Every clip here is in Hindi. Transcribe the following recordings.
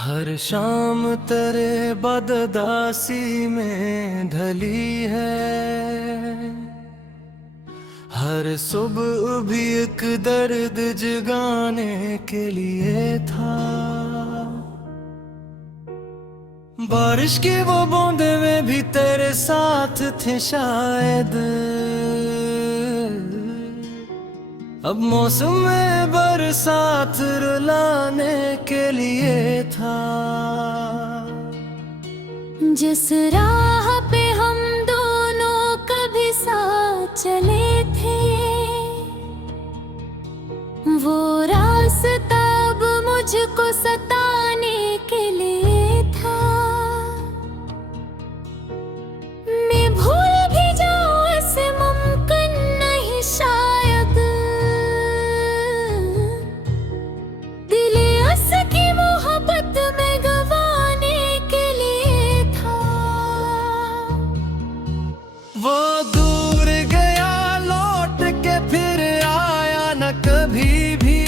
हर शाम तेरे बददासी में ढली है। हर सुबह भी एक दर्द जगाने के लिए था। बारिश की वो बूंदे में भी तेरे साथ थे शायद। अब मौसम में बरसात रुलाने के लिए था। जिस राह पे हम दोनों कभी साथ चले थे, वो रास्ता अब मुझको सताने के लिए था। मैं भूल भी जाऊं ऐसे मुमकिन नहीं शायद। दिले हंस की मोहब्बत में गवाने के लिए था। वो दूर गया लौट के फिर आया न कभी भी।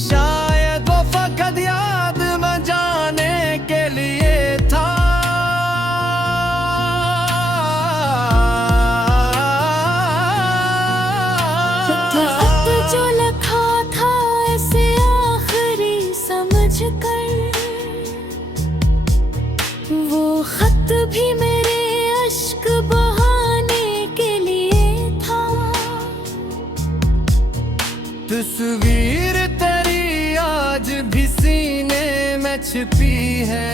शायद वो फकत याद में जाने के लिए था। खत जो लिखा था इसे आखिरी समझ कर, वो खत भी मेरे अश्क बहाने के लिए था। तस्वीर तेरी आज भी सीने में छिपी है।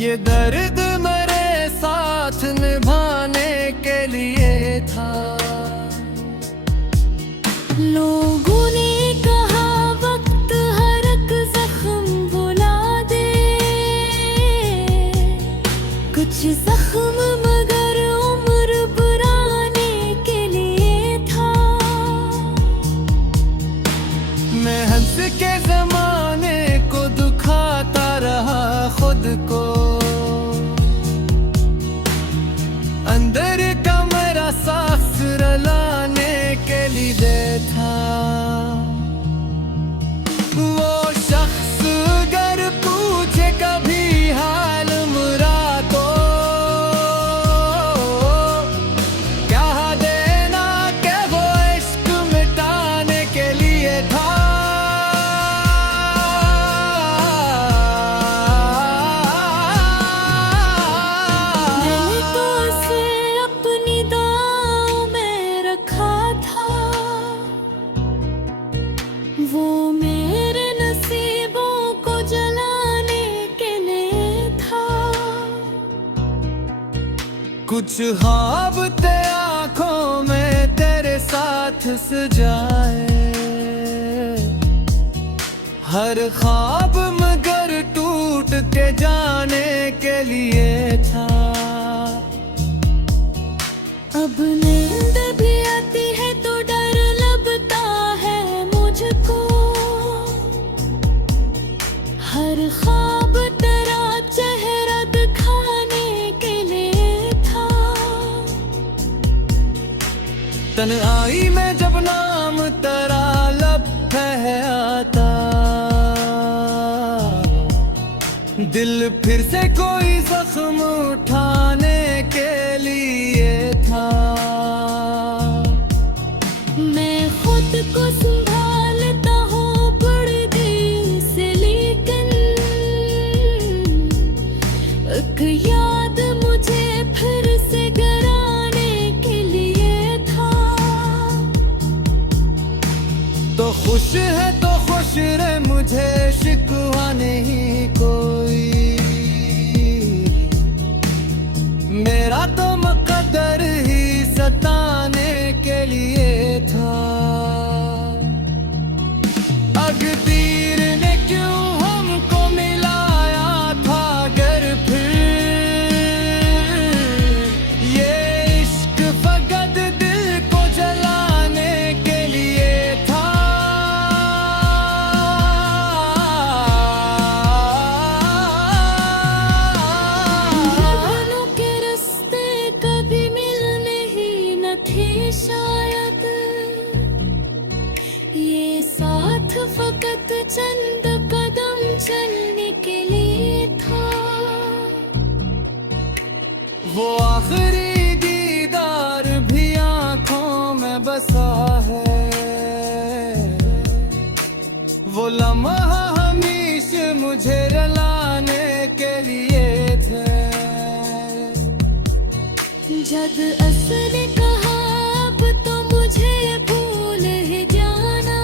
ये दर्द मेरे साथ निभाने के लिए था। लोगों ने कहा वक्त हर एक जख्म भुला दे। कुछ जख्म मगर उम्र बुराने के लिए था। मैं हंस के जमाने को दुखाता रहा खुद को। अंदर का मेरा साफ रलाने के लिए था। वो शख्स अगर पूछे कभी हाल मुरा तो क्या देना के वो इश्क मिटाने के लिए था। मैंने तो उसे अपनी दांव में रखा था। वो मेरे नसीबों को जलाने के लिए था। कुछ ख्वाब ते आंखों में तेरे साथ सजाए। हर ख्वाब मगर टूट के जाने के लिए था। अब नींद भी आती है तो डर लगता है मुझको। हर ख्वाब तेरा चेहरा दिखाने के लिए था। तन्हाई में जब नाम तेरा लब है आता, दिल फिर से कोई जख्म उठाने के लिए था। मैं खुद को संभालता हूँ बड़ी देर से, लेकिन एक याद मुझे फिर से गिराने के लिए था। तो खुश है तो खुश रहे, मुझे शिकवा नहीं कोई। मेरा तो मुकद्दर ही सताने के लिए था। तकदीर ने क्यों हमको मिलाया था अगर फिर। ये इश्क फकत दिल को जलाने के लिए था। दुल्हनों के रास्ते कभी मिलने ही न थे शायद। चंद कदम चलने के लिए था। वो आखिरी दीदार भी आंखों में बसा है, वो लम्हा हमेशा मुझे रुलाने के लिए थे। जब असल कहा अब तो मुझे भूल ही जाना,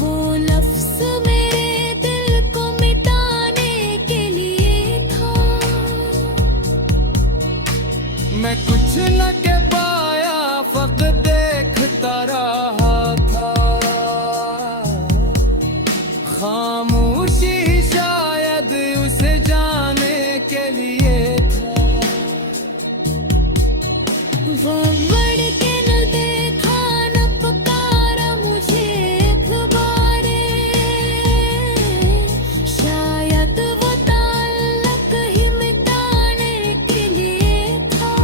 वो लफ्ज़ मेरे दिल को मिटाने के लिए था। मैं कुछ न कह पाया, फकत देखता रहा था। खामोशी शायद उसे जाने के लिए था। वो बढ़ के न देखा न पुकारा मुझे दोबारे, शायद वो ताल्लुक ही मिटाने के लिए था।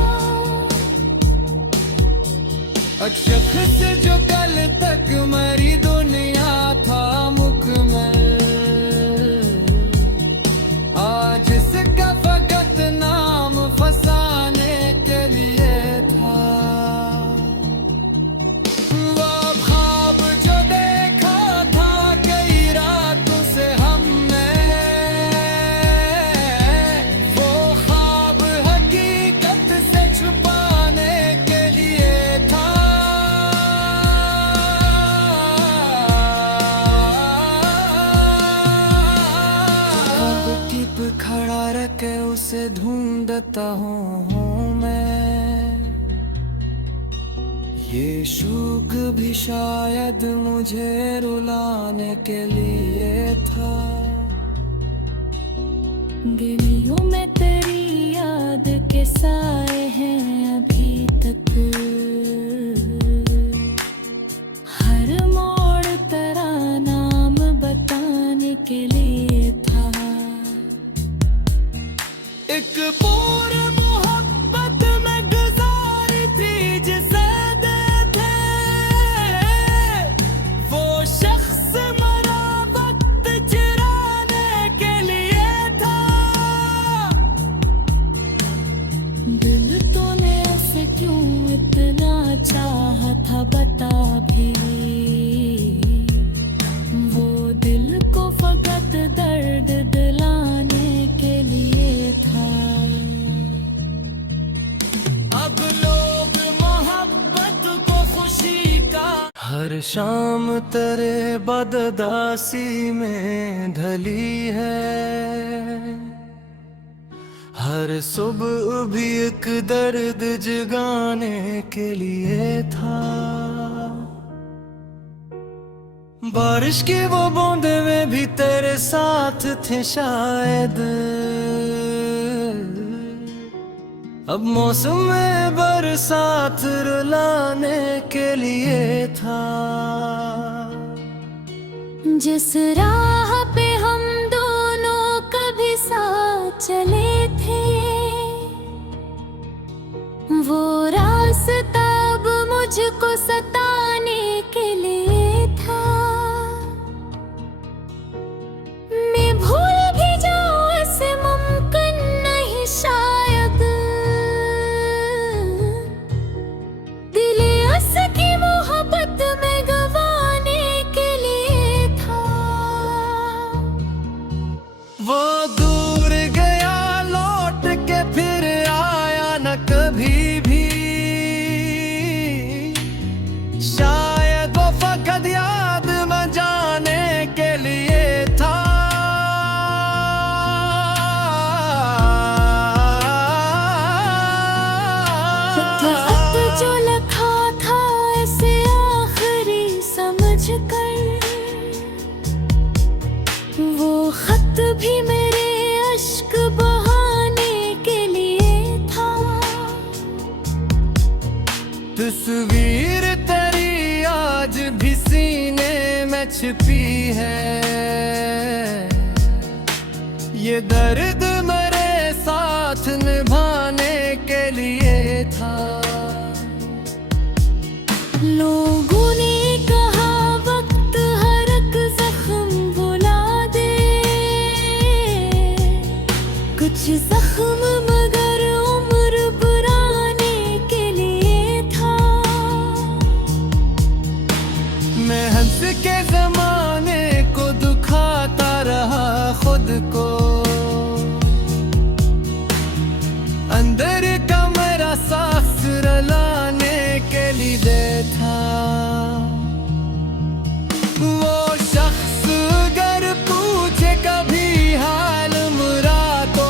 एक शख्स जो कल तक मेरी दुनिया था मुकम्मल, आज इसका फकत नाम फसाने के लिए था। वो ख्वाब जो देखा था कई रातों से हमने, वो ख्वाब हकीकत से छुपाने के लिए था। टिप खड़ा रह के उसे ढूंढता हूँ मैं, ये शौक भी शायद मुझे रुलाने के लिए था। गलियों में तेरी याद के साए हैं अभी तक, हर मोड़ तेरा नाम बताने के लिए था। एक पूरी मोहब्बत में गुजारी थी जिसे दे थे, वो शख्स मरा वक्त चिराने के लिए था। दिल तूने ऐसे क्यों इतना चाहा था बता भी, वो दिल को फकत दर्द दिलाने के लिए था। अब लोग मोहब्बत को खुशी का, हर शाम तेरे बददासी में ढली है, हर सुबह भी एक दर्द जगाने के लिए था। बारिश की वो बूंदे में भी तेरे साथ थे शायद, अब मौसम में बरसात रुलाने के लिए था। जिस राह पे हम दोनों कभी साथ चले थे, वो रास्ता अब मुझको सताने के लिए था। मैं भूल भी जाऊं ऐसे मुमकिन नहीं शायद, दिले हंस की मोहब्बत में गवाने के लिए था। वो दूर गया लौट के फिर आया न कभी भी, शायद वो फकत याद में जाने के लिए था। खत जो लिखा था ऐसे आखिरी समझ कर, वो खत भी मेरे अश्क बहाने के लिए था। तस्वीर तेरी आज भी सीने में छिपी है, ये दर्द मेरे साथ निभाने के लिए था। लोगों ने कहा वक्त के जमाने को दुखाता रहा खुद को, अंदर का मेरा साक्स रलाने के लिए था। वो शख्स अगर पूछे कभी हाल मेरा तो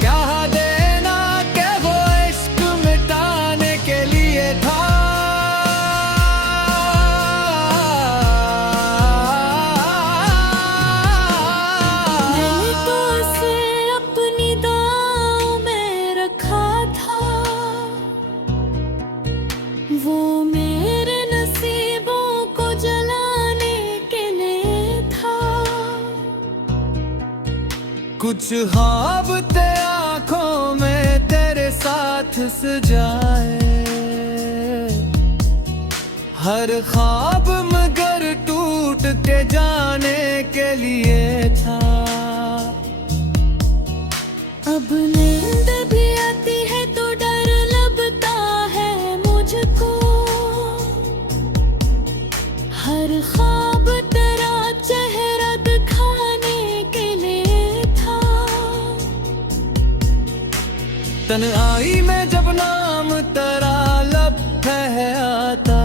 क्या देना के वो इश्क मिटाने के लिए था। मैंने तो उसे अपनी दांव में रखा था, वो मेरे नसीबों को जलाने के लिए था। कुछ ख्वाब ते आंखों में तेरे साथ सजाए, हर ख्वाब मगर टूट के जाने के लिए था। अब नींद भी आती है तो डर लगता है मुझको, हर ख्वाब तेरा चेहरा दिखाने के लिए था। तन्हाई में जब नाम तेरा लब है आता,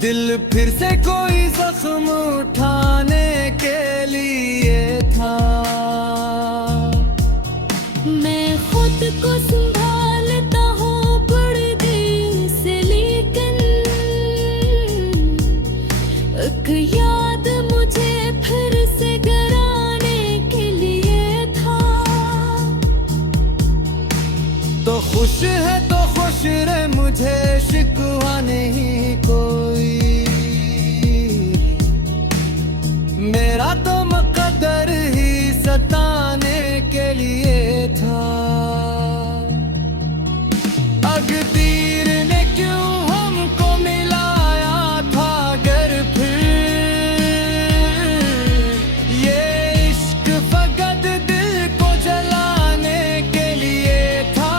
दिल फिर से कोई जख्म उठाने के लिए था। मैं खुद को संभालता हूँ बड़ी देर से, लेकिन एक याद मुझे फिर से गिराने के लिए था। तो खुश है तो खुश रहे, मुझे शिकवा नहीं कोई, मेरा तो मुकद्दर ही सताने के लिए था। अगदीर ने क्यों हमको मिलाया था अगर फिर, ये इश्क फकत दिल को जलाने के लिए था।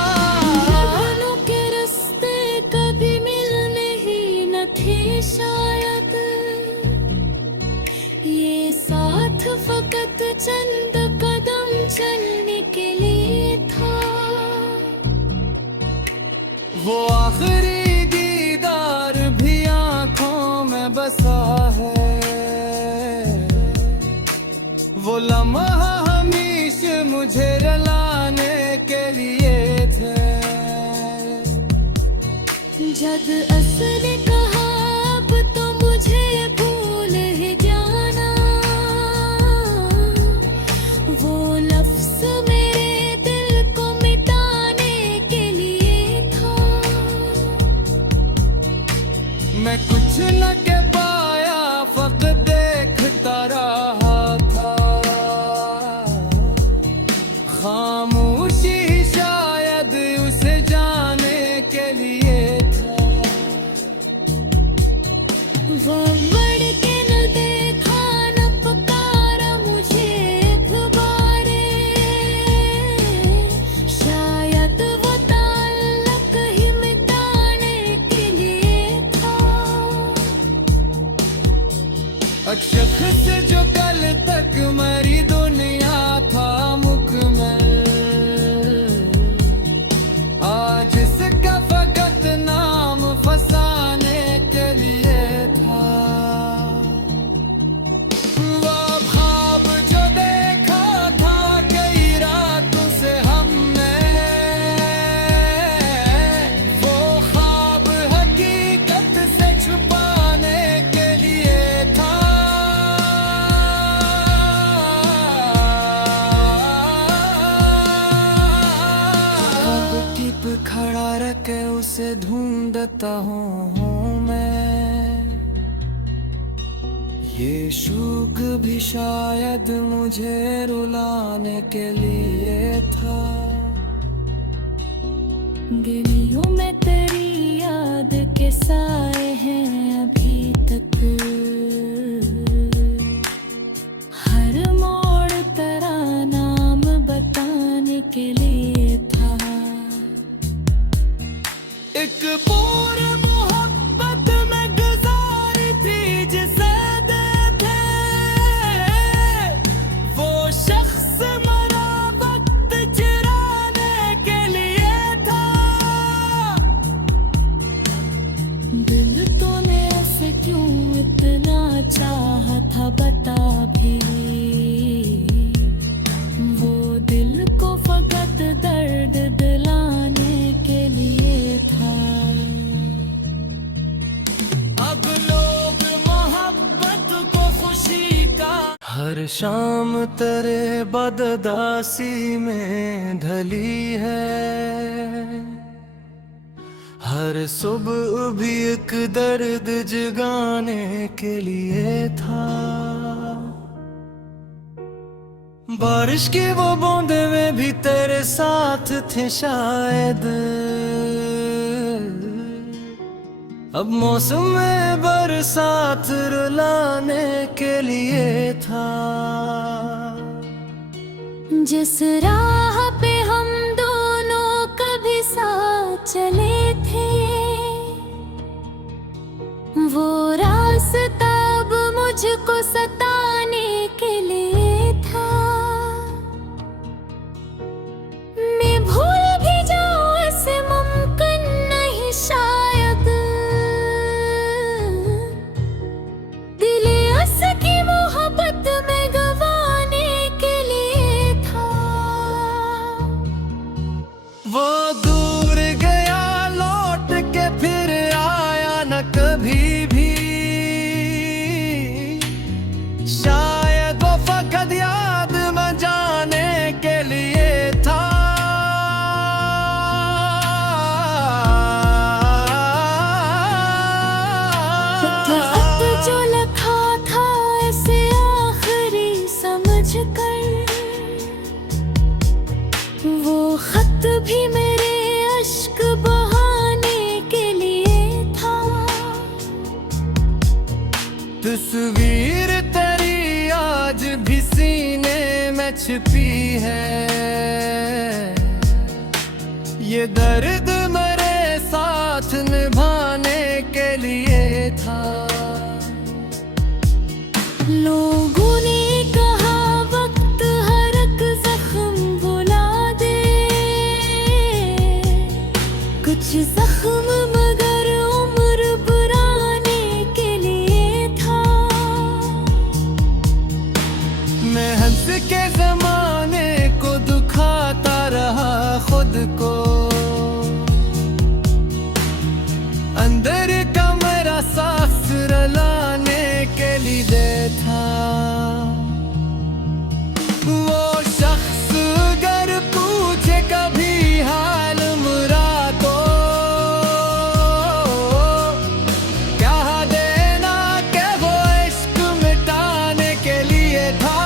जवानों के रास्ते कभी मिलने ही न थे शायद, ये साथ फकत चंद कदम चलने के लिए था। वो आखिरी दीदार भी आंखों में बसा है, वो लम्हा हमेशा मुझे रलाने के लिए थे। जद असली कहा अब तो मुझे भूल ही जाना, वो लफ्ज मेरे दिल को मिटाने के लिए था। मैं कुछ न कह पाया फकत देखता रहा था, खामोशी शायद उसे जाने के लिए था। वो बढ़ के न देखा न पुकारा मुझे दोबारे, शायद वो ताल्लुक ही मिटाने के लिए था। एक शख्स जो कल तक मेरी दुनिया था मुकम्मल, आज इसका फकत नाम फसाने के लिए था। वो ख्वाब जो देखा था कई रातों से हमने, वो ख्वाब हकीकत से छुपाने के लिए था। खड़ा रह के उसे ढूंढता हूँ मैं, ये शौक भी शायद मुझे रुलाने के लिए था। गलियों में तेरी याद के साए हैं अभी तक, हर मोड़ थी। वो दिल को फकत दर्द दिलाने के लिए था। अब लोग मोहब्बत को खुशी का हर शाम तेरे बददासी में ढली है। हर सुबह भी एक दर्द जगाने के लिए था। बारिश की वो बूंदे में भी तेरे साथ थे शायद। अब मौसम में बरसात रुलाने के लिए था। जिस राह पे हम दोनों कभी साथ चले थे, वो रास्ता अब मुझको सताने के लिए था। मैं भूल भी जाऊं ऐसे मुमकिन नहीं शायद। दिले हंस की मोहब्बत में गवाने के लिए था। वो दूर गया लौट के फिर आया न कभी भी। शायद वो फकत याद में जाने के लिए था। खत जो लिखा था ऐसे आखिरी समझ कर, वो खत भी मेरे अश्क बहाने के लिए था। तस्वीर तेरी आज भी सीने में छिपी है। ये दर्द मेरे साथ निभाने के लिए था। लोगों ने कहा वक्त हर एक जख्म भुला दे। कुछ जख्म मगर उम्र बुराने के लिए था। मैं हंस के जमाने को दुखाता रहा खुद को। अंदर का मेरा सांस रुलाने के लिए था। वो शख्स अगर पूछे कभी हाल मुरा तो क्या देना के वो इश्क मिटाने के लिए था।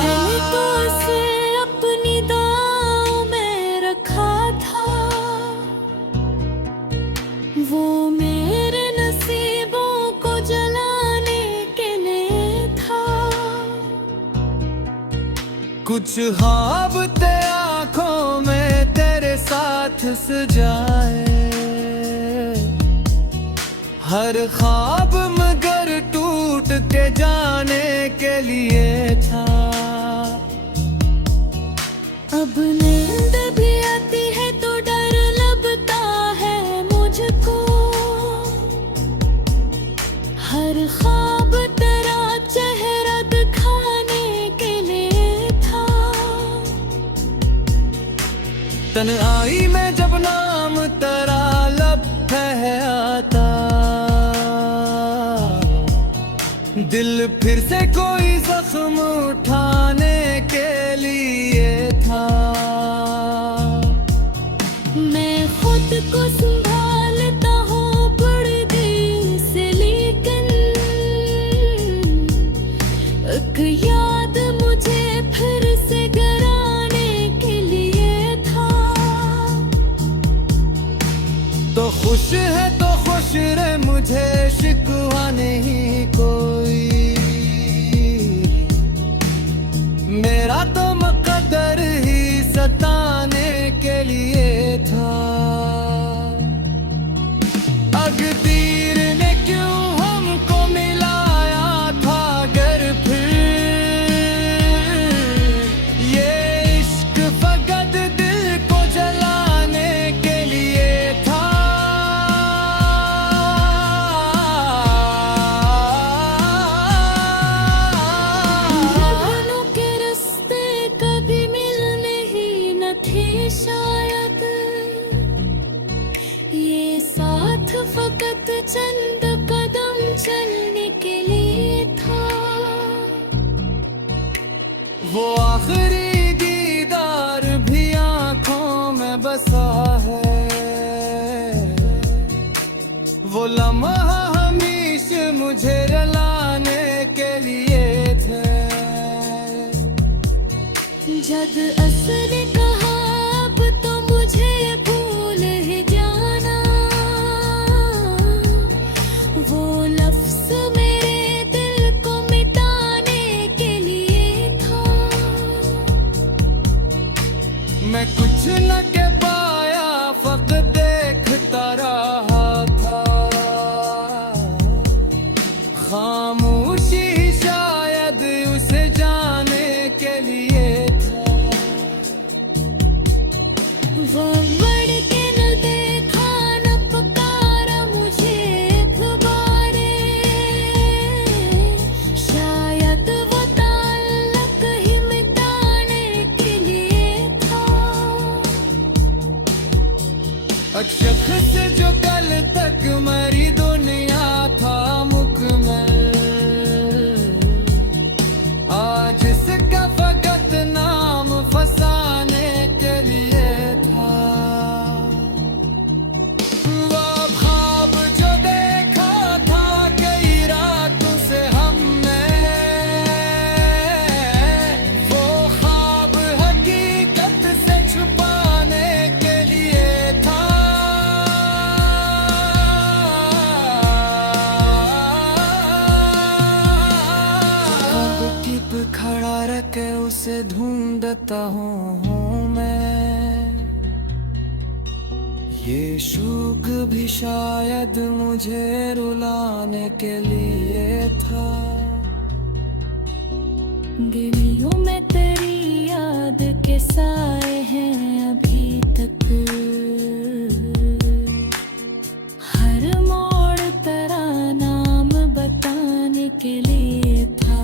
मैंने तो उसे अपनी दांव में रखा था। वो मेरे नसीबों को जलाने के लिए था। कुछ ख्वाब ते आँखों में तेरे साथ सजाए। हर ख्वाब मगर टूट के जाने के लिए था। अब नींद भी आती है तो डर लगता है मुझको। हर ख्वाब तेरा चेहरा दिखाने के लिए था। तन्हाई में जब नाम तेरा लब है आता, दिल फिर से कोई जख्म उठाने के लिए था। मैं खुद को संभालता हूँ बड़ी देर से, लेकिन एक याद मुझे फिर से गिराने के लिए था। तो खुश है तो खुश रहे, मुझे शिकवा नहीं कोई। मेरा तो मुकद्दर ही सताने के लिए था। तकदीर ने क्यों हमको मिलाया था अगर फिर ये इश्क फकत दिल को जलाने के लिए था। चंद कदम चलने के लिए था। वो आखिरी दीदार भी आंखों में बसा है। वो लम्हा हमेशा मुझे रुलाने के लिए थे। जब असर कहा अब तो मुझे भूल ही जाना, वो लफ्ज़ मेरे दिल को मिटाने के लिए था। मैं कुछ न कह पाया, फकत देखता रहा था। खामोशी शायद उसे जाने के लिए था। वो बढ़ के न देखा न पुकारा मुझे दोबारे। शायद वो ताल्लुक ही मिटाने के लिए था। एक शख्स जो कल तक मेरी दुनिया था मुकम्मल, आज इसका फकत नाम फसाने के लिए था। वो ख्वाब जो देखा था कई रातों से हमने, वो ख्वाब हकीकत से छुपाने के लिए था। खड़ा रह के उसे ढूंढता हूँ मैं। ये शौक भी शायद मुझे रुलाने के लिए था। गलियों में तेरी याद के साए हैं अभी तक। हर मोड़ तेरा नाम बताने के लिए था।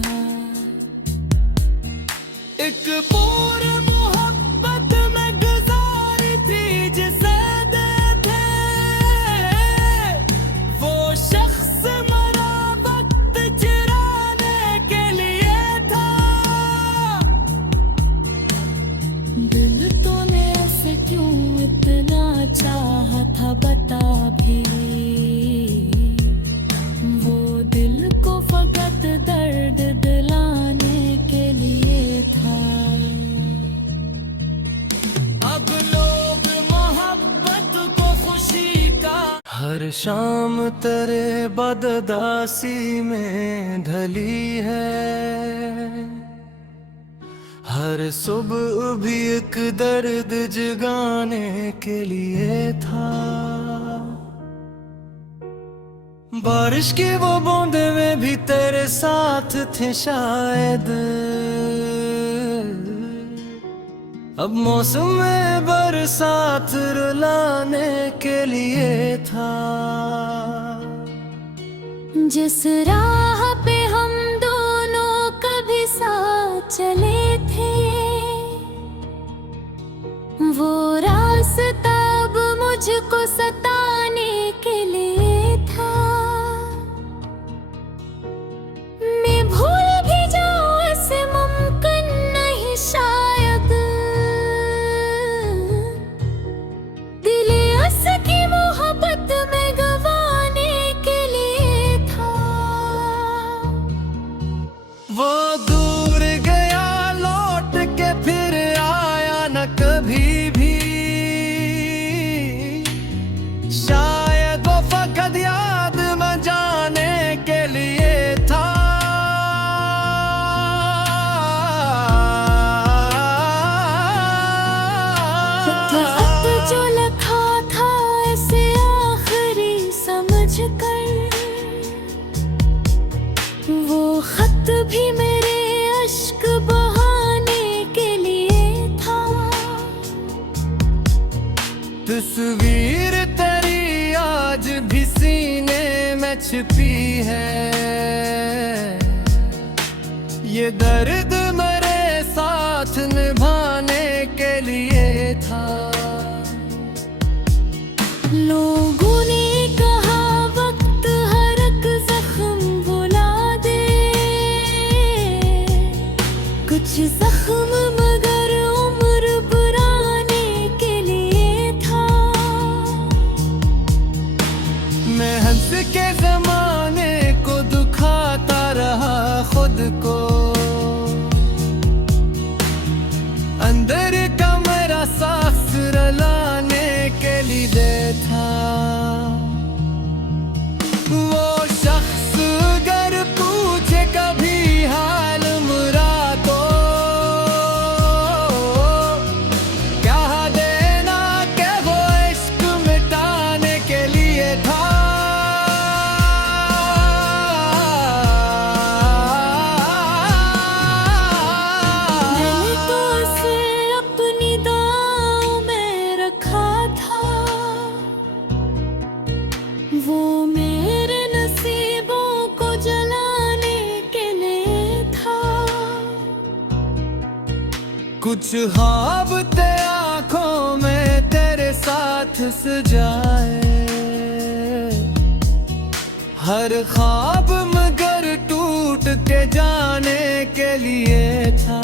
एक पूरी मोहब्बत में गुजारी थी जिसे दे थे। वो शख्स मरा वक्त चिराने के लिए था। दिल तूने ऐसे क्यों इतना चाहा था बता भी। वो दिल को फकत दर्द दिलाने के लिए था। अब लोग मोहब्बत को खुशी का हर शाम तेरे बददासी में ढली है। हर सुबह भी एक दर्द जगाने के लिए था। बारिश की वो बूंदे में भी तेरे साथ थे शायद। अब मौसम में बरसात रुलाने के लिए था। जिस राह पे हम दोनों कभी साथ चले थे, वो रास्ता अब मुझको सताने के लिए था। मैं भूल भी जाऊं ऐसे मुमकिन नहीं शायद। दिले हंस की मोहब्बत में गवाने के लिए था। वो दूर गया लौट के फिर आया न कभी भी। शायद वो फकत याद में जाने के लिए था। खत जो लिखा था ऐसे आखिरी समझ कर, वो खत भी मेरे अश्क बहाने के लिए था। तस्वीर तेरी आज भी सीने में छिपी है। ये दर्द मेरे साथ निभाने के लिए था। लोगों ने कहा वक्त हंस के जमाने को दुखाता रहा खुद को, अंदर का मेरा साक्ष रलाने के लिए था। वो शख्स अगर पूछे कभी हाल मेरा तो क्या देना के वो इश्क मिटाने के लिए था। मैंने तो उसे अपनी दांव में रखा था, वो मेरे नसीबों को जलाने के लिए था। कुछ ख्वाब ते आँखों में तेरे साथ सजाए, हर ख्वाब मगर टूट के जाने के लिए था।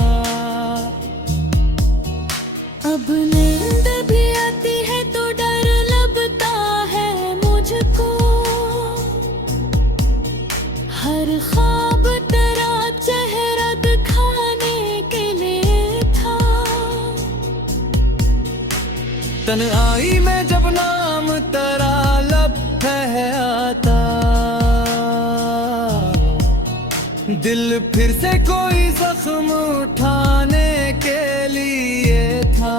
अब नींद भी आती है तो डर लगता है मुझको, हर ख्वाब तेरा चेहरा दिखाने के लिए था। तन्हाई में जब नाम तेरा लब है आता, दिल फिर से कोई जख्म उठाने के लिए था।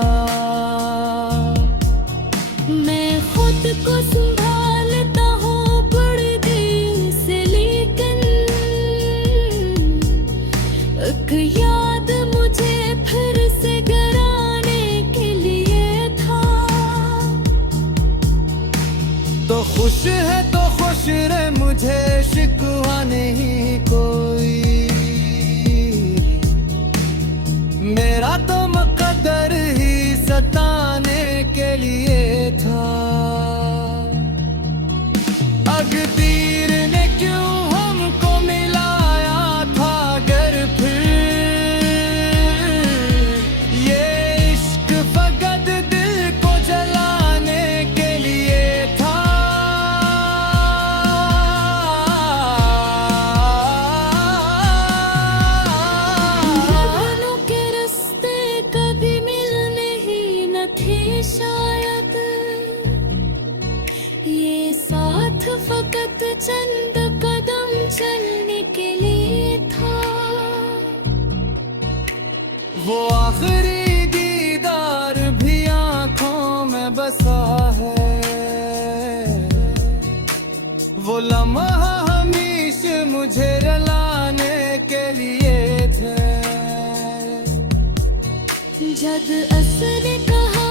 मैं खुद को संभालता हूँ बड़ी देर से, लेकिन एक याद मुझे फिर से गिराने के लिए था। तो खुश है तो खुश रहे, मुझे शिकवा नहीं कोई, मेरा तो मुकद्दर ही सताने के लिए था। अगर तीर ने क्यों हमको मिलाया था, अगर फिर ये इश्क फकत दिल को जलाने के लिए था। जवानों के रास्ते कभी मिलने ही न थे शायद, ये साथ फकत चंद कदम चलने के लिए था। वो आखिरी दीदार भी आंखों में बसा है, वो लम्हा हमेशा मुझे रलाने के लिए थे। जद असर कहा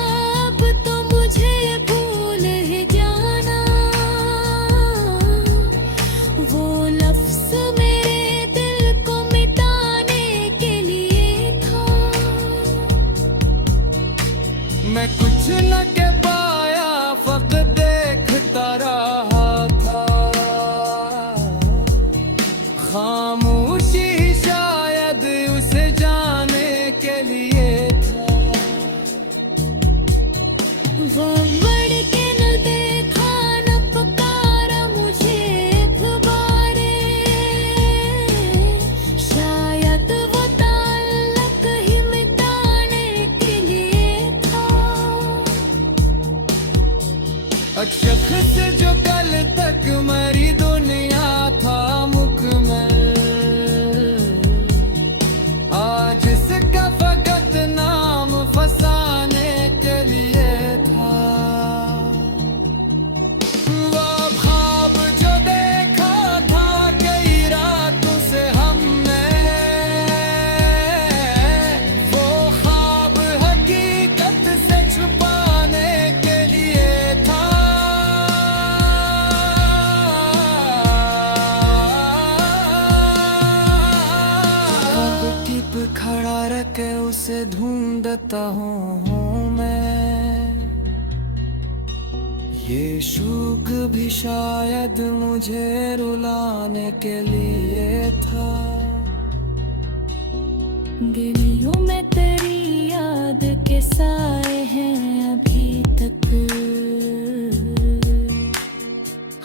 अब तो मुझे भूल ही जाना, वो लफ्ज मेरे दिल को मिटाने के लिए था। मैं कुछ न कह पाया, फकत देखता रहा था। खामोशी शायद उसे जाने के लिए था। वो बढ़ के न देखा न पुकारा मुझे दोबारे, शायद वो ताल्लुक ही मिटाने के लिए था। एक शख्स जो कल तक मेरी दुनिया था मुकम्मल, आज इसका फकत नाम फसाने के लिए था। वो ख्वाब जो देखा था कई रातों से हमने, वो ख्वाब हकीकत से छुपाने के लिए था। खड़ा रह के उसे ढूंढता हूँ मैं, ये शौक भी शायद मुझे रुलाने के लिए था। गलियों में तेरी याद के साए हैं अभी तक,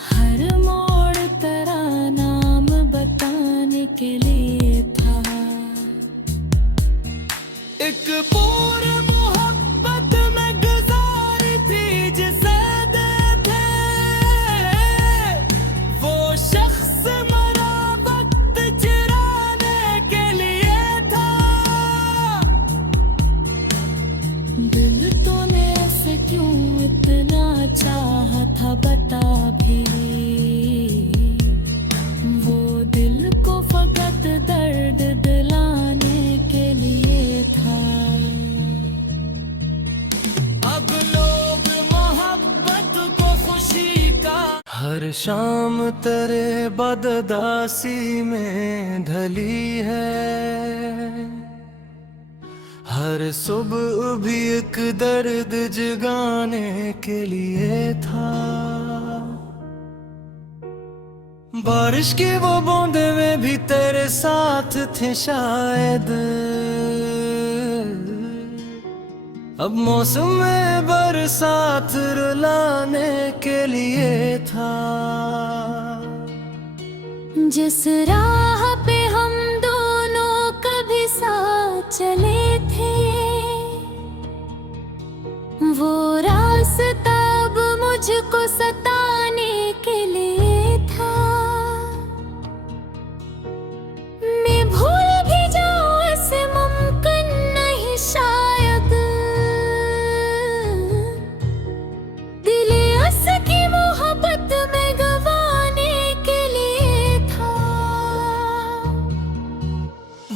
हर थी। वो दिल को फकत दर्द दिलाने के लिए था। अब लोग मोहब्बत को खुशी का हर शाम तेरे बददासी में ढली है। हर सुबह भी एक दर्द जगाने के लिए था। बारिश की वो बूंदे में भी तेरे साथ थे शायद। अब मौसम में बरसात रुलाने के लिए था। जिस राह पे हम दोनों कभी साथ चले थे, वो रास्ता अब मुझको सताने के लिए था। मैं भूल भी जाऊं ऐसे मुमकिन नहीं शायद। दिले अस की मोहब्बत में गवाने के लिए था।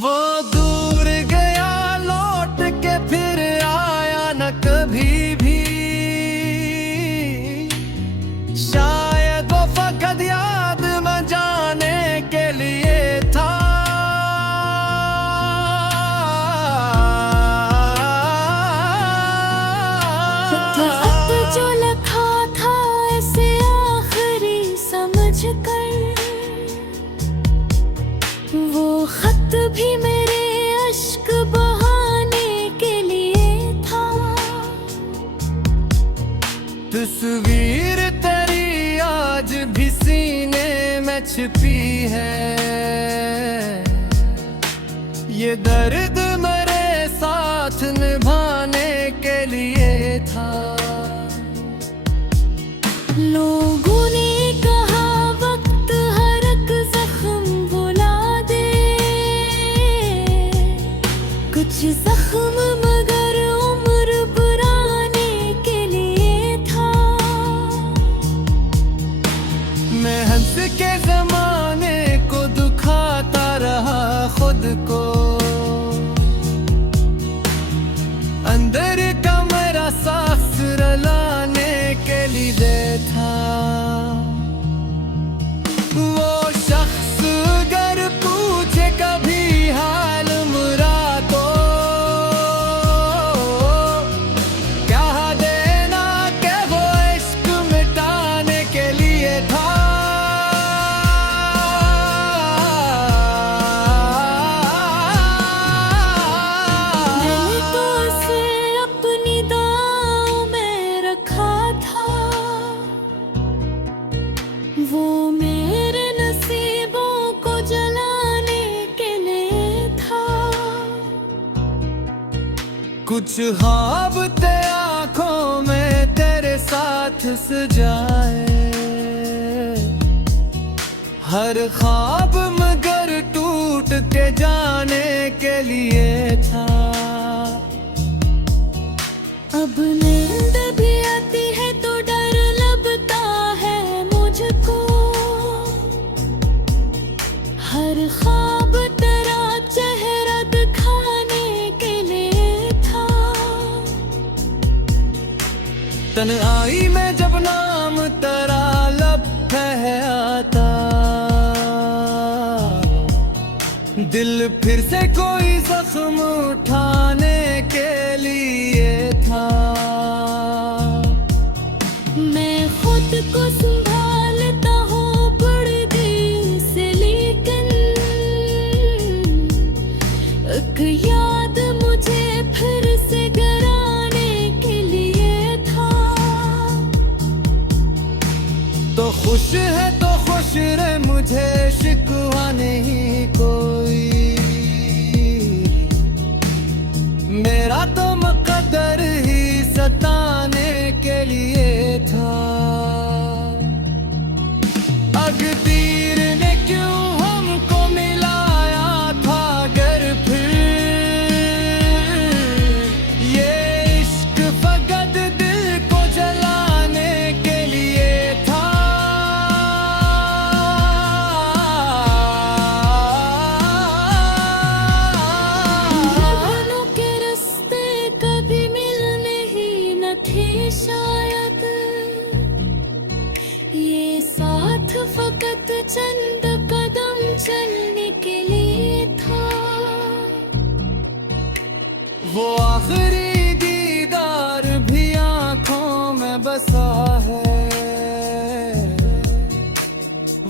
वो दूर गया लौट के फिर आया न कभी भी। शायद वो फकत याद में जाने के लिए था। खत जो लिखा था ऐसे आखिरी समझ कर, वो खत भी मेरे अश्क बहाने के लिए था। तस्वीर तेरी आज भी सीने में छिपी है। ये दर्द मेरे साथ निभाने के लिए था। लोगों ने कहा वक्त हर एक जख्म भुला दे। कुछ जख्म मगर उम्र बुराने के लिए था। मैं हंस के जमाने को दुखाता रहा खुद को। अंदर का मेरा सांस रुलाने के लिए था। वो शख्स अगर पूछे कभी हाल मुरा तो क्या देना के वो इश्क मिटाने के लिए था। मैंने तो उसे अपनी दांव में रखा था। वो मेरे नसीबों को जलाने के लिए था। कुछ ख्वाब ते आँखों में तेरे साथ सजाए। हर ख्वाब मगर टूट के जाने के लिए था। अब नींद भी आती है तो डर लगता है मुझको। हर ख्वाब तेरा चेहरा दिखाने के लिए था। तन्हाई में जब नाम तेरा लब है आता, दिल फिर से कोई जख्म उठाने के लिए था। मैं खुद को संभालता हूँ बड़ी देर से, लेकिन एक याद मुझे फिर से गिराने के लिए था। तो खुश है तो खुश रहे, मुझे शिकवा नहीं कोई। मेरा तो मुकद्दर ही सताने के लिए था। तकदीर ने क्यों हमको मिलाया था अगर फिर ये इश्क फकत दिल को जलाने के लिए था। फकत चंद कदम चलने के लिए था। वो आखिरी दीदार भी आंखों में बसा है,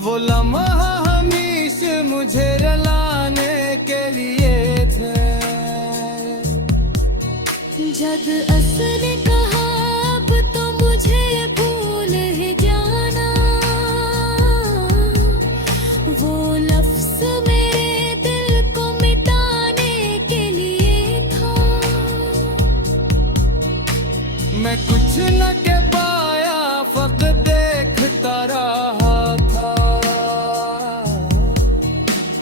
वो लम्हा हमेशा मुझे रुलाने के लिए थे। जब असल कहा अब तो मुझे भूल ही जाना, वो लफ्ज़ मेरे दिल को मिटाने के लिए था। मैं कुछ न कह पाया, फकत देखता रहा था।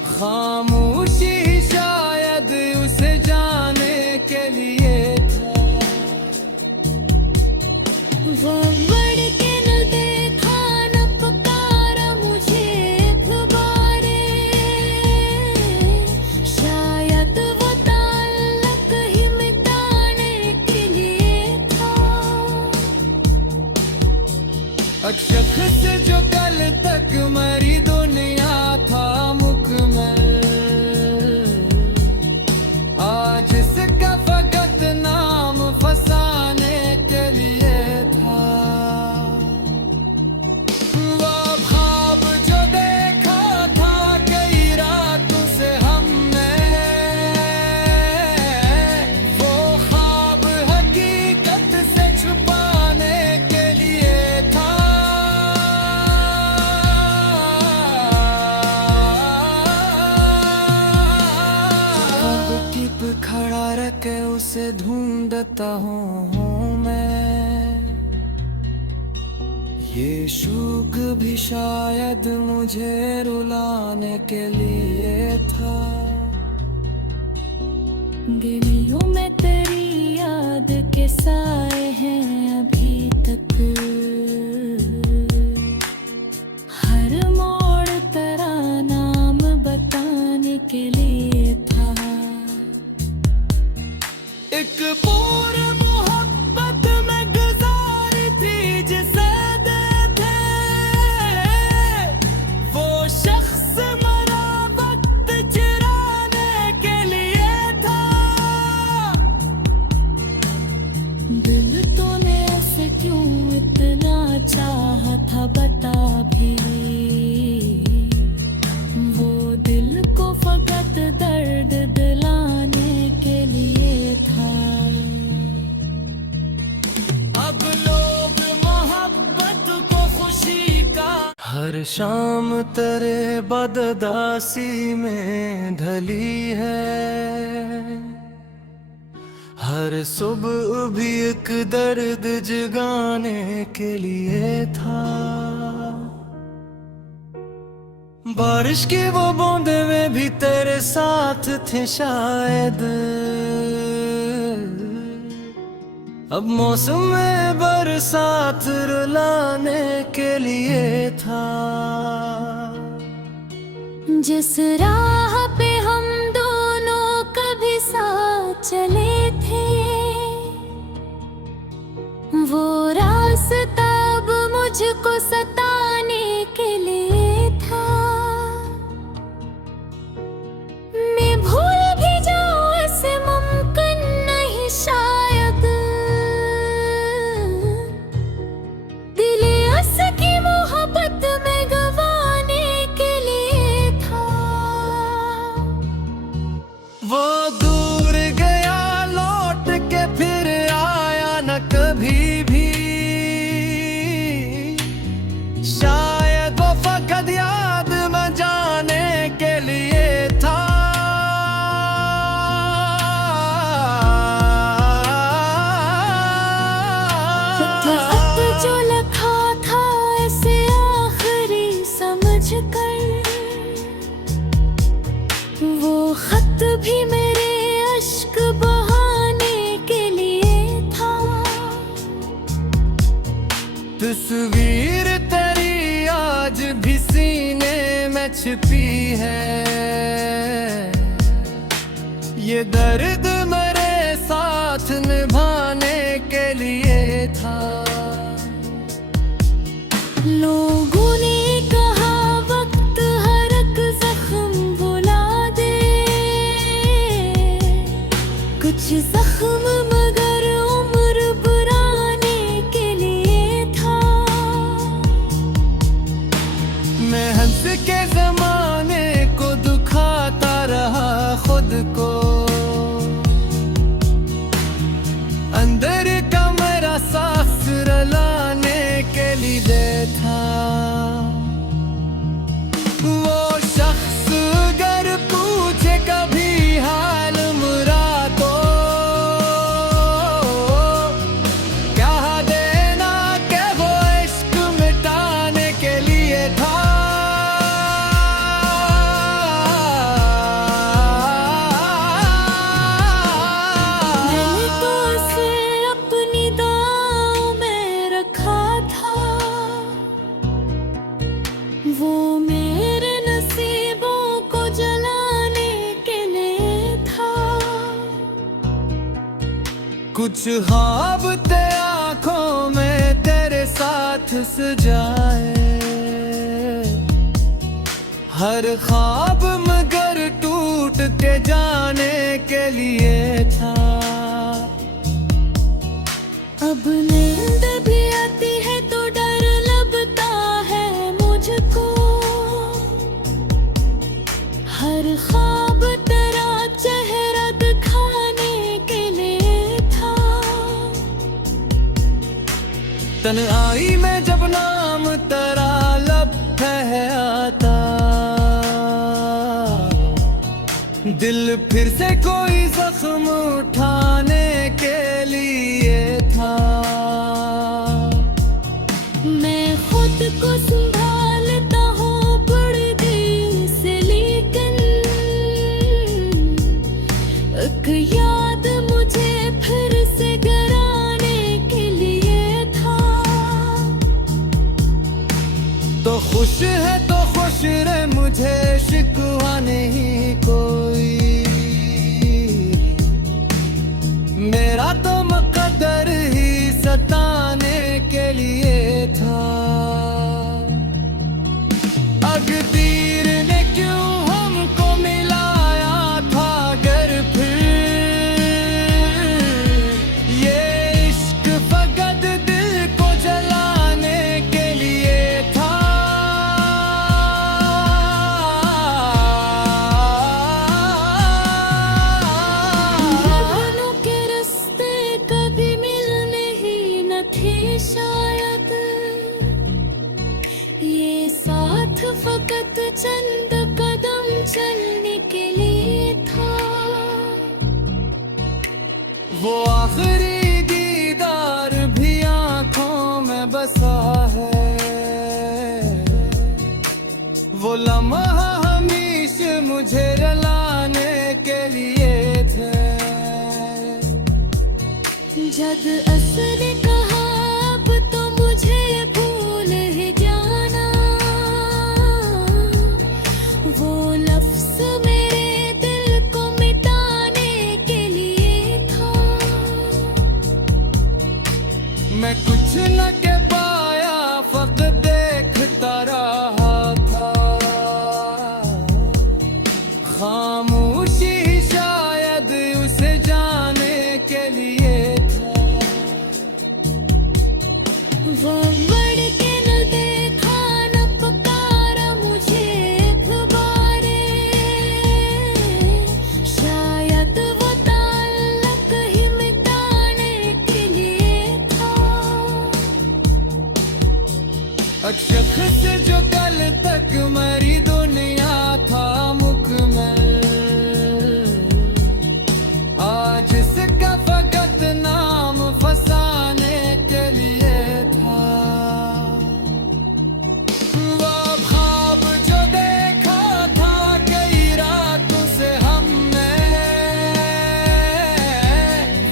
खामोशी शायद उसे जाने के लिए था। वो बढ़ के न देखा न पुकारा मुझे दोबारे, शायद वो ताल्लुक ही मिटाने के लिए था। एक शख्स जो कल तक मेरी दुनिया था मुकम्मल, आज इसका फकत नाम फसाने के लिए था। वो ख्वाब जो देखा था कई रातों से हमने, वो ख्वाब हकीकत से छुपाने के लिए था। खड़ा रह के उसे ढूंढता हूँ मैं, ये शौक भी शायद मुझे रुलाने के लिए था। गलियों में तेरी याद के साए हैं अभी तक, हर मोड़ तेरा नाम बताने के लिए था। एक पूरी मोहब्बत में गुजारी थी जिसे दे थे, वो शख्स मरा वक्त चिराने के लिए था। दिल तूने ऐसे क्यों इतना चाहा था बता भी, वो दिल को फकत दर्द दिलाने के लिए था। अब लोग मोहब्बत को खुशी का, हर शाम तेरे बददासी में ढली है, हर सुबह भी एक दर्द जगाने के लिए था। बारिश की वो बूंदे में भी तेरे साथ थे शायद, अब मौसम में बरसात रुलाने के लिए था। जिस राह पे हम दोनों कभी साथ चले थे, वो रास्ता अब मुझको सताने के लिए था। मैं भूल भी जाऊं ऐसे मुमकिन नहीं शायद, दिले अस की मोहब्बत में गवाने के लिए था। वो दूर गया लौट के फिर आया न कभी भी, शायद वो फकत याद में जाने के लिए था। खत जो लिखा था ऐसे आखिरी समझ कर, वो खत भी मेरे अश्क बहाने के लिए था। तस्वीर तेरी आज भी सीने में छिपी है, ये दर्द मेरे साथ निभाने के लिए था। लोगों ने कहा के जमाने को दुखाता रहा खुद को, अंदर का मेरा साफ रलाने के लिए था। वो शख्स अगर पूछे कभी हाल मेरा तो क्या देना के वो इश्क मिटाने के लिए था। मैंने तो उसे अपनी दांव में रखा था, वो मेरे नसीबों को जलाने के लिए था। कुछ ख्वाब थे आंखों में तेरे साथ सजाए, हर ख्वाब मगर टूट के जाने के लिए था। अब नींद भी आती है तो डर लगता है मुझको, हर ख्वाब तेरा चेहरा दिखाने के लिए था। तन्हाई में जब नाम तेरा लब है आता, दिल फिर से कोई जख्म उठाने के लिए था। मैं खुद को संभालता हूँ बड़ी देर से, लेकिन एक याद मुझे फिर से गिराने के लिए था। तो खुश है तो खुश रहे, मुझे शिकवा नहीं कोई, मेरा तो मुकद्दर ही सताने के लिए था। तकदीर ने क्यों हमको मिलाया था घर फिर, ये इश्क फकत दिल को जलाने के लिए था। दुल्हनों के रास्ते कभी मिलने ही न थे शायद, ये साथ फकत चंद कदम चलने के लिए था। वो आखिरी दीदार भी आंखों में बसा है, वो लम्हा हमेशा मुझे रुलाने के लिए थे। जद असली कहा अब तो मुझे भूल ही जाना, वो लफ्ज मेरे दिल को मिटाने के लिए था। मैं कुछ न कह पाया फकत देखता रहा था, खामोशी शायद उसे जाने के लिए था। वो बढ़ के न देखा न पुकारा मुझे दोबारे, शायद वो ताल्लुक ही मिटाने के लिए था। एक शख्स जो कल तक मेरी दुनिया था मुकम्मल, आज इसका फकत नाम फसाने के लिए था। वो ख्वाब जो देखा था कई रातों से हमने,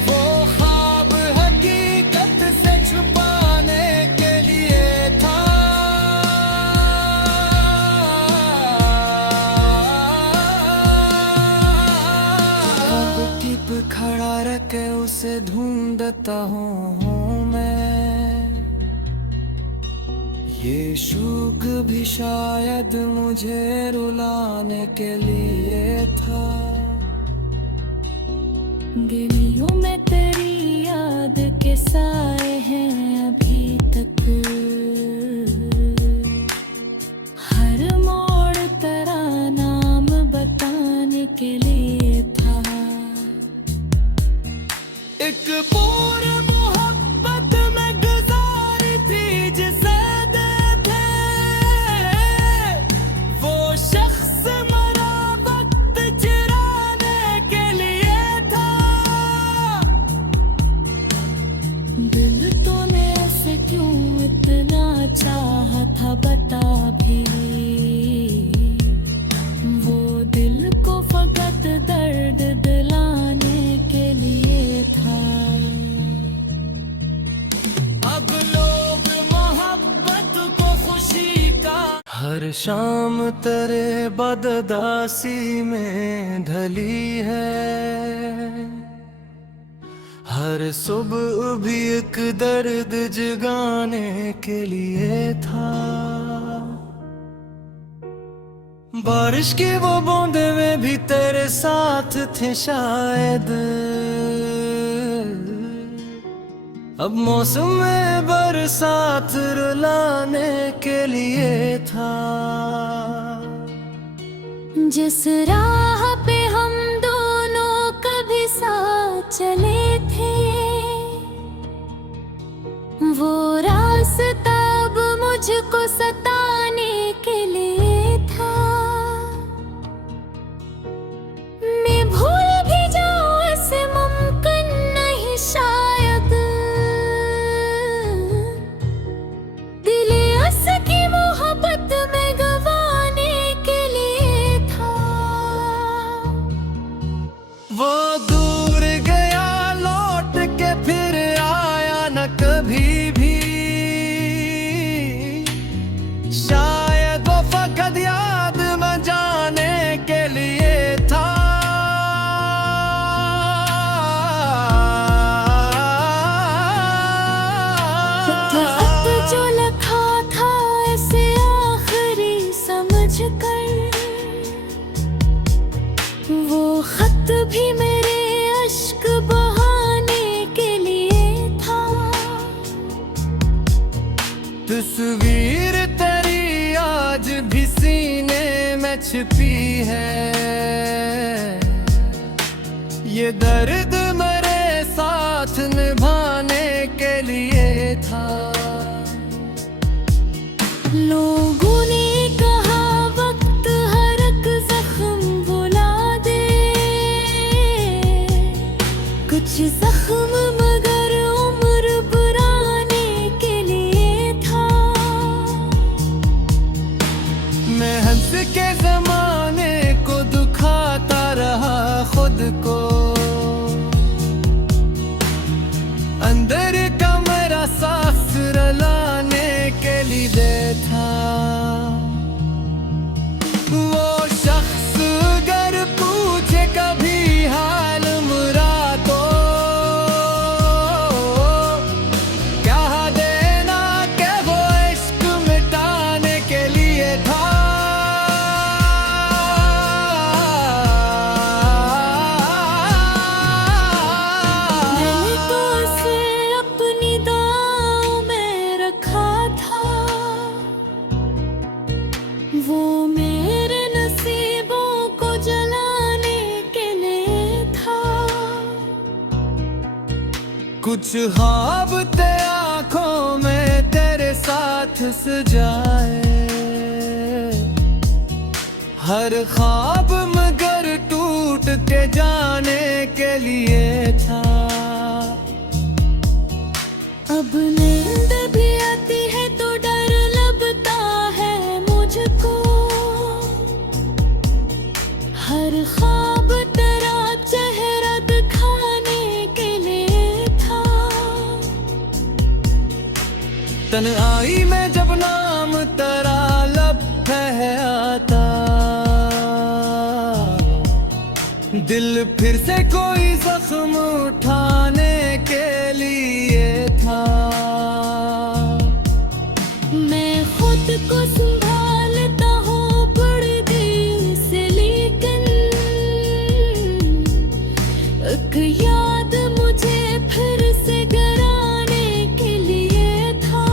वो ख्वाब हकीकत से छुपाने के लिए था। खड़ा रह के उसे ढूंढता हूँ मैं, ये शौक भी शायद मुझे रुलाने के लिए था। गलियों में तेरी याद के साए हैं अभी तक, हर मोड़ भी वो दिल को फकत दर्द दिलाने के लिए था। अब लोग मोहब्बत को खुशी का हर शाम तेरे बददासी में ढली है। हर सुबह भी एक दर्द जगाने के लिए था। बारिश की वो बूंदे में भी तेरे साथ थे शायद। अब मौसम में बरसात रुलाने के लिए था। जिस राह पे हम दोनों कभी साथ चले थे, वो रास्ता अब मुझको सताने के लिए था। मैं भूल भी जाऊं ऐसे मुमकिन नहीं शायद। दिले अस की मोहब्बत में गवाने के लिए था। वो दूर गया लौट के फिर आया न कभी भी। शायद वो फकत याद में जाने के लिए था। खत जो लिखा था ऐसे आखिरी समझ कर, वो खत भी मेरे अश्क बहाने के लिए था। तस्वीर तेरी आज भी सीने में छिपी है। ये दर्द मेरे साथ निभाने के लिए था। लोगों ने कहा वक्त हर एक जख्म भुला दे। कुछ जख्म मगर उम्र बुराने के लिए था। मैं हंस के जमाने को दुखाता रहा खुद को। अंदर का मेरा साफ रलाने के लिए था। वो शख्स अगर पूछे कभी हाल मुरा तो क्या देना के वो इश्क मिटाने के लिए था। मैंने तो उसे अपनी दांव में रखा था। वो मेरे नसीबों को जलाने के लिए था। कुछ ख्वाब ते आँखों में तेरे साथ सजाए। हर ख्वाब मगर टूट के जाने के लिए था। अब नींद भी आती है तो डर लगता है मुझको। हर ख्वाब तेरा चेहरा दिखाने के लिए था। तन्हाई में जब नाम तेरा लब है आता, दिल फिर से कोई जख्म उठाने के लिए था। मैं खुद को संभालता हूँ बड़ी देर से, लेकिन एक याद मुझे फिर से गिराने के लिए था।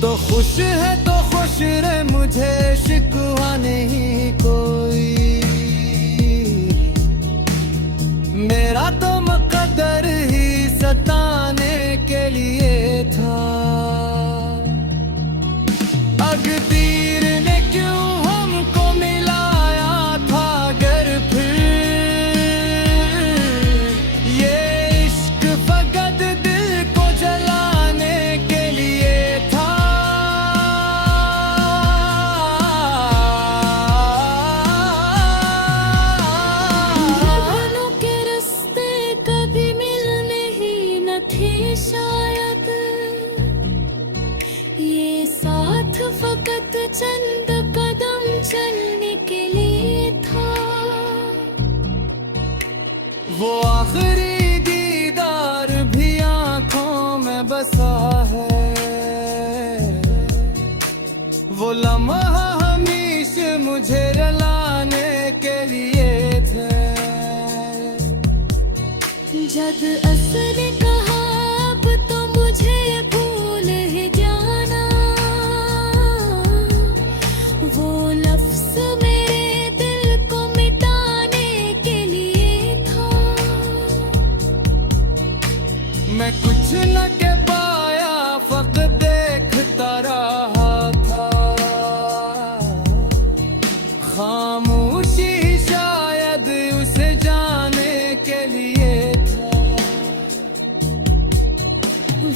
तो खुश है तो खुश रहे, मुझे शिकवा नहीं कोई। मेरा तो मुकद्दर ही सताने के लिए था। तकदीर ने क्यों हमको मिलाया था अगर फिर ये इश्क फकत दिल को जलाने के लिए था। चंद कदम चलने के लिए था। वो आखिरी दीदार भी आंखों में बसा है, वो लम्हा हमेशा मुझे रुलाने के लिए थे। जब असर कहा अब तो मुझे भूल ही जाना, वो लफ्ज मेरे दिल को मिटाने के लिए था। मैं कुछ न कह पाया, फकत देखता रहा था। खामोशी शायद उसे जाने के लिए था।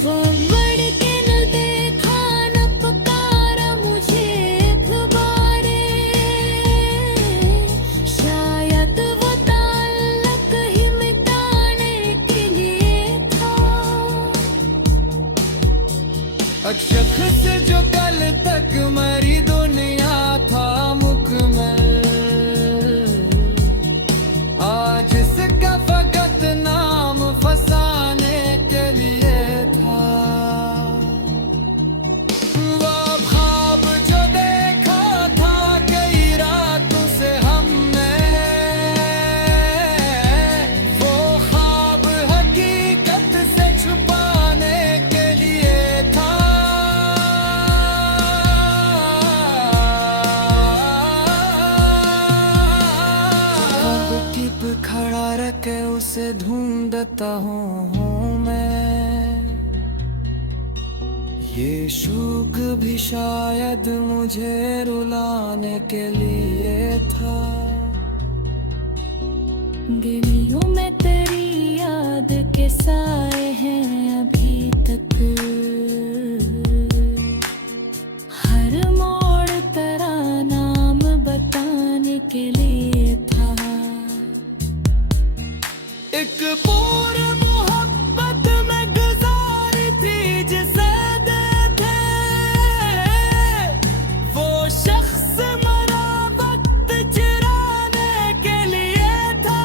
वो बढ़ के न देखा न पुकारा मुझे दोबारे, शायद वो ताल्लुक ही मिटाने के लिए था। एक शख्स जो कल तक मेरी दुनिया था मुकम्मल, आज इसका फकत नाम फसाने के लिए था। वो ख्वाब जो देखा था कई रातों से हमने, वो ख्वाब हकीकत से छुपाने के लिए था। खड़ा रह के उसे ढूंढता हूँ मैं, ये शौक भी शायद मुझे रुलाने के लिए था। गलियों में तेरी याद के साए हैं अभी तक, हर मोड़ तेरा नाम बताने के लिए था। एक पूरी मोहब्बत में गुजारी थी जिसे देखे, वो शख्स मरा वक्त चिराने के लिए था।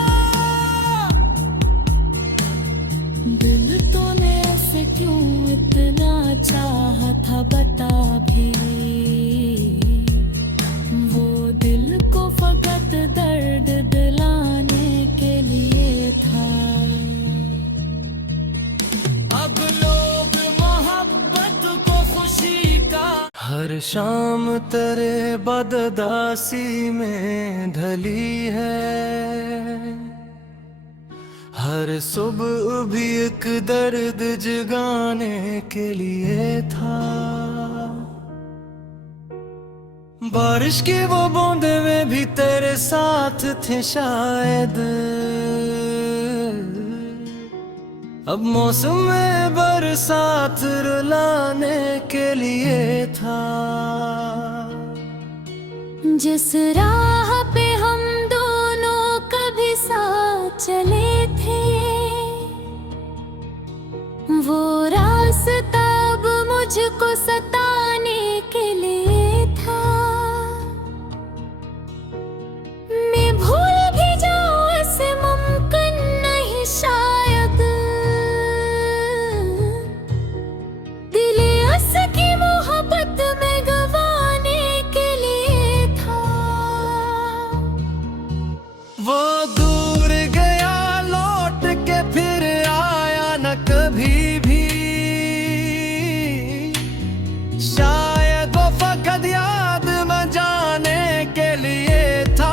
दिल तूने ऐसे क्यों इतना चाहा था बता भी, वो दिल को फकत दर्द दिलाने के लिए था। अब लोग मोहब्बत को खुशी का, हर शाम तेरे बददासी में ढली है। हर सुबह भी एक दर्द जगाने के लिए था। बारिश की वो बूंदे में भी तेरे साथ थे शायद, अब मौसम में बरसात रुलाने के लिए था। जिस राह पे हम दोनों कभी साथ चले थे, वो रास्ता अब मुझको सताने के लिए था। मैं भूल भी जाऊं ऐसे मुमकिन नहीं शायद, दिले हंस की मोहब्बत में गवाने के लिए था। वो दूर गया लौट के फिर आया न कभी भी, शायद वो फकत याद में जाने के लिए था।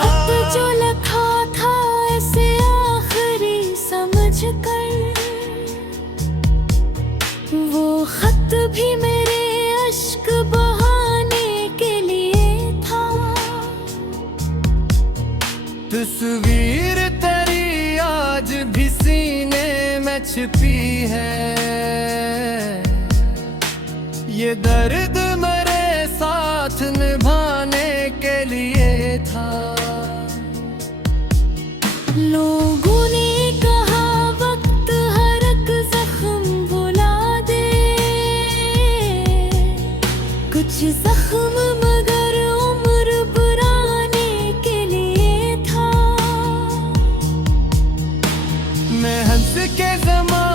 खत जो लिखा था ऐसे आखिरी समझ कर, वो खत भी मेरे अश्क बहाने के लिए था। तस्वीर तेरी आज भी सीने में छिपी है, ये दर्द मेरे साथ निभाने के लिए था। लोगों ने कहा वक्त कुछ जख्म मगर उम्र बुराने के लिए था। मैं हंस के ज़माने